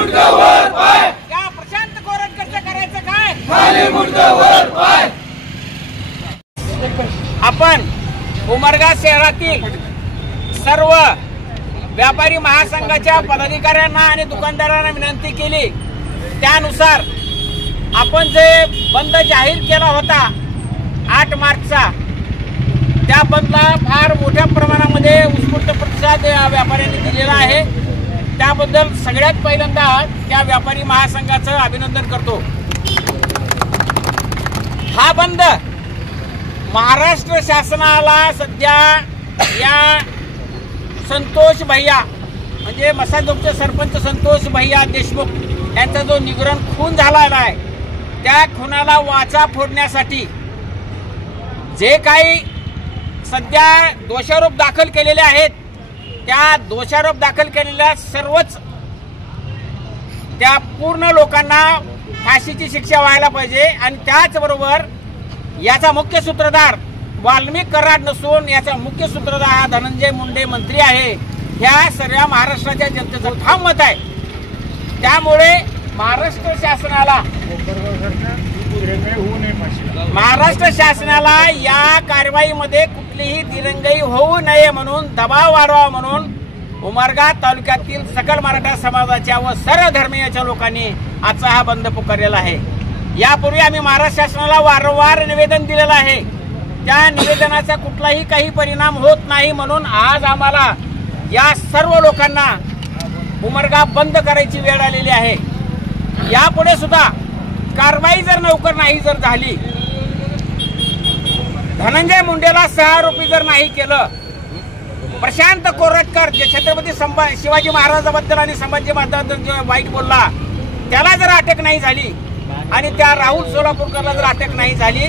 मुंडकावर पाय, या प्रशांत कोरटकरचं करायचं काय? खाली मुंडकावर पाय. आपण उमरगा शहरातील सर्व व्यापारी महासंघाच्या पदाधिकाऱ्यांना आणि दुकानदारांना विनंती केली, त्यानुसार आपण जे बंद जाहीर केला होता 8 मार्चचा, त्या बंदला फार मोठ्या प्रमाणामध्ये उत्स्फूर्त प्रतिसाद व्यापाऱ्यांनी दिलेला आहे. त्याबद्दल सगळ्यात पहिल्यांदा त्या व्यापारी महासंघाचं अभिनंदन करतो. हा बंद महाराष्ट्र शासनाला सध्या या संतोष भैया म्हणजे मसाजोगचे सरपंच संतोष भैया देशमुख यांचा जो निग्रहण खून झालेला आहे, त्या खुनाला वाचा फोडण्यासाठी जे काही सध्या दोषारोप दाखल केलेले आहेत, त्या दोषारोप दाखल केलेल्या सर्वच त्या पूर्ण लोकांना फाशीची शिक्षा व्हायला पाहिजे. आणि त्याचबरोबर याचा मुख्य सूत्रधार वाल्मिक कराड नसून याचा मुख्य सूत्रधार हा धनंजय मुंडे मंत्री आहे. ह्या सर्व महाराष्ट्राच्या जनतेचं ठाम मत आहे. त्यामुळे महाराष्ट्र शासनाला या कारवाईमध्ये कुठलीही दिरंगाई होऊ नये म्हणून दबाव वाढवा म्हणून उमरगा तालुक्यातील सकल मराठा समाजाच्या व सर्व धर्मीयाच्या लोकांनी आजचा हा बंद पुकारलेला आहे. यापूर्वी आम्ही महाराष्ट्र शासनाला वारंवार निवेदन दिलेलं आहे. त्या निवेदनाचा कुठलाही काही परिणाम होत नाही म्हणून आज आम्हाला या सर्व लोकांना उमरगा बंद करायची वेळ आलेली आहे. यापुढे सुद्धा कारवाई जर लवकर नाही जर झाली, धनंजय मुंडेला सहारोपी जर नाही केलं, प्रशांत कोरटकर जे छत्रपती शिवाजी महाराजांबद्दल आणि संभाजी महाराजांबद्दल जे वाईट बोलला त्याला जर अटक नाही झाली आणि त्या राहुल सोलापूरकरला जर अटक नाही झाली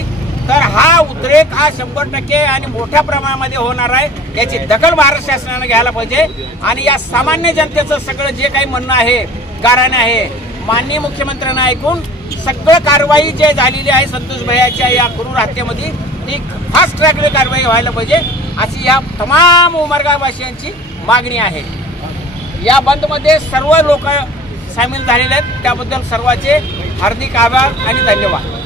तर हा उद्रेक हा 100% आणि मोठ्या प्रमाणामध्ये होणार आहे. याची दखल महाराष्ट्र शासनाने घ्यायला पाहिजे. आणि या सामान्य जनतेचं सगळं जे काही म्हणणं आहे, गाऱ्हाणे आहे, माननीय मुख्यमंत्र्यांना ऐकून सगळं कारवाई जे झालेली आहे संतोष भैयाच्या या क्रूर हत्येमध्ये ती फास्ट ट्रॅकने कारवाई व्हायला पाहिजे अशी या तमाम उमरगावासियांची मागणी आहे. या बंदमध्ये सर्व लोक सामील झालेले आहेत. त्याबद्दल सर्वांचे हार्दिक आभार आणि धन्यवाद.